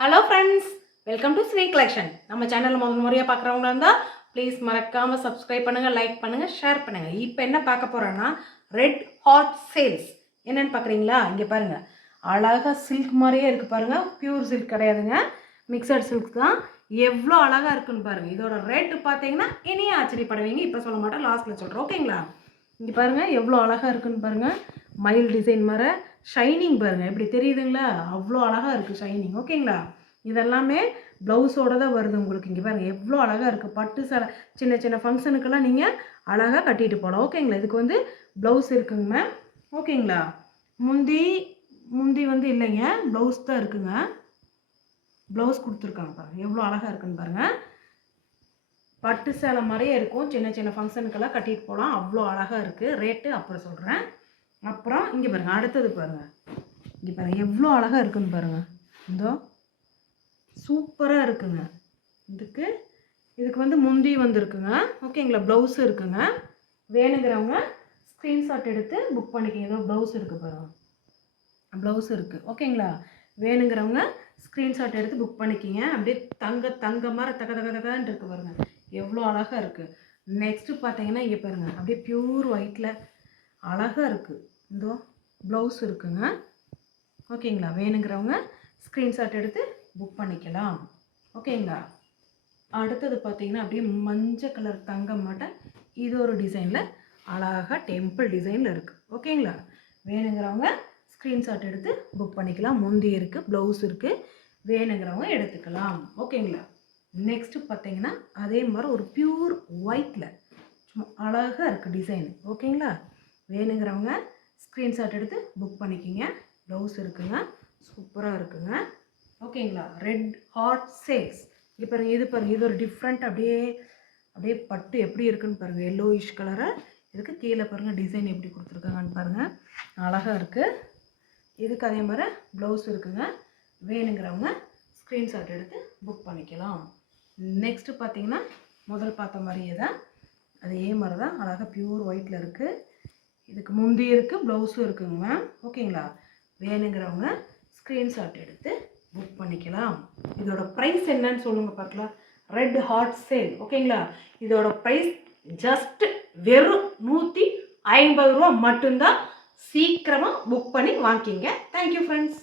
Hello friends, welcome to snake collection. நம்ம சேனலில் முதல் முறையாக பார்க்குறவங்களா இருந்தால் ப்ளீஸ் மறக்காமல் சப்ஸ்கிரைப் பண்ணுங்கள், லைக் பண்ணுங்கள், ஷேர் பண்ணுங்கள். இப்போ என்ன பார்க்க போகிறோன்னா ரெட் ஹாட் சேல்ஸ். என்னென்னு பார்க்குறீங்களா? இங்கே பாருங்கள், அழகாக சில்க் மாதிரியே இருக்குது பாருங்கள். பியூர் சில்க் கிடையாதுங்க, மிக்சட் சில்க் தான். எவ்வளோ அழகாக இருக்குன்னு பாருங்கள். இதோட ரேட்டு பார்த்தீங்கன்னா இனியே ஆச்சரியப்படுவீங்க. இப்போ சொல்ல மாட்டேன், லாஸ்ட்டில் சொல்கிறேன், ஓகேங்களா? இங்கே பாருங்கள் எவ்வளோ அழகாக இருக்குன்னு பாருங்கள். மயில் டிசைன் மாதிரி ஷைனிங் பாருங்கள், எப்படி தெரியுதுங்களா? அவ்வளோ அழகாக இருக்குது ஷைனிங், ஓகேங்களா? இதெல்லாமே ப்ளவுஸோடு தான் வருது உங்களுக்கு. இங்கே பாருங்கள் எவ்வளோ அழகாக இருக்குது. பட்டு சேலை சின்ன சின்ன ஃபங்க்ஷனுக்கெல்லாம் நீங்கள் அழகாக கட்டிட்டு போகலாம், ஓகேங்களா? இதுக்கு வந்து ப்ளவுஸ் இருக்குங்க மேம், ஓகேங்களா? முந்தி வந்து இல்லைங்க, ப்ளவுஸ் தான் இருக்குங்க. ப்ளவுஸ் கொடுத்துருக்காங்க பாருங்கள், எவ்வளோ அழகாக இருக்குன்னு பாருங்கள். பட்டு சேலை மாதிரியே இருக்கும், சின்ன சின்ன ஃபங்க்ஷனுக்கெல்லாம் கட்டிட்டு போகலாம், அவ்வளோ அழகாக இருக்குது. ரேட்டு அப்புறம் சொல்கிறேன். அப்புறம் இங்கே பாருங்கள், அடுத்தது பாருங்கள். இங்கே பாருங்கள் எவ்வளோ அழகாக இருக்குன்னு பாருங்கள். இதோ சூப்பராக இருக்குங்க. இதுக்கு வந்து முந்தி வந்துருக்குங்க, ஓகேங்களா? ப்ளவுஸு இருக்குங்க. வேணுங்கிறவங்க ஸ்க்ரீன்ஷாட் எடுத்து புக் பண்ணிக்கிங்க. ஏதோ ப்ளவுஸ் இருக்குது பாருங்கள், ப்ளவுஸ் இருக்குது, ஓகேங்களா? வேணுங்கிறவங்க ஸ்க்ரீன்ஷாட் எடுத்து புக் பண்ணிக்கிங்க. அப்படியே தங்க மாதிரி தகன்னு இருக்குது பாருங்கள், எவ்வளோ அழகாக இருக்குது. நெக்ஸ்ட்டு பார்த்தீங்கன்னா இங்கே பாருங்கள், அப்படியே ப்யூர் ஒயிட்டில் அழகாக இருக்குது. இதோ ப்ளவுஸ் இருக்குங்க, ஓகேங்களா? வேணுங்கிறவங்க ஸ்க்ரீன்ஷாட் எடுத்து புக் பண்ணிக்கலாம், ஓகேங்களா? அடுத்தது பார்த்தீங்கன்னா அப்படியே மஞ்சள் கலர் தங்கம் மாட்டேன். இது ஒரு டிசைனில் அழகாக டெம்பிள் டிசைனில் இருக்குது, ஓகேங்களா? வேணுங்கிறவங்க ஸ்க்ரீன்ஷாட் எடுத்து புக் பண்ணிக்கலாம். முந்தி இருக்குது, ப்ளவுஸ் இருக்குது, வேணுங்கிறவங்க எடுத்துக்கலாம், ஓகேங்களா? நெக்ஸ்ட்டு பார்த்தீங்கன்னா அதே மாதிரி ஒரு ப்யூர் ஒயிட்டில் சும்மா அழகாக இருக்குது டிசைன், ஓகேங்களா? வேணுங்கிறவங்க ஸ்க்ரீன்ஷாட் எடுத்து புக் பண்ணிக்கிங்க. ப்ளவுஸ் இருக்குங்க, சூப்பராக இருக்குங்க, ஓகேங்களா? Red hot sales. இப்போ பாருங்கள், இது பாருங்கள், இது ஒரு டிஃப்ரெண்ட் அப்படியே பட்டு எப்படி இருக்குன்னு பாருங்கள். எல்லோயிஷ் கலரை இதுக்கு கீழே பாருங்கள், டிசைன் எப்படி கொடுத்துருக்காங்கன்னு பாருங்கள், அழகாக இருக்குது. இதுக்கு அதே மாதிரி ப்ளவுஸ் இருக்குங்க. வேணுங்கிறவங்க ஸ்க்ரீன்ஷாட் எடுத்து புக் பண்ணிக்கலாம். நெக்ஸ்ட்டு பார்த்தீங்கன்னா முதல் பார்த்த மாதிரியே தான், அதே மாதிரி தான் அழகாக ப்யூர் ஒயிட்டில் இருக்குது. இதுக்கு முந்தி இருக்குது, ப்ளவுஸும் இருக்குங்க மேம், ஓகேங்களா? வேணுங்கிறவங்க ஸ்க்ரீன்ஷாட் எடுத்து புக் பண்ணிக்கலாம். இதோட ப்ரைஸ் என்னன்னு சொல்லுங்கள் பார்க்கலாம். ரெட் ஹாட் சேல், ஓகேங்களா? இதோட ப்ரைஸ் ஜஸ்ட் வெறும் 150 ரூபா மட்டும்தான். சீக்கிரமாக புக் பண்ணி வாங்கிக்கிங்க. Thank you friends.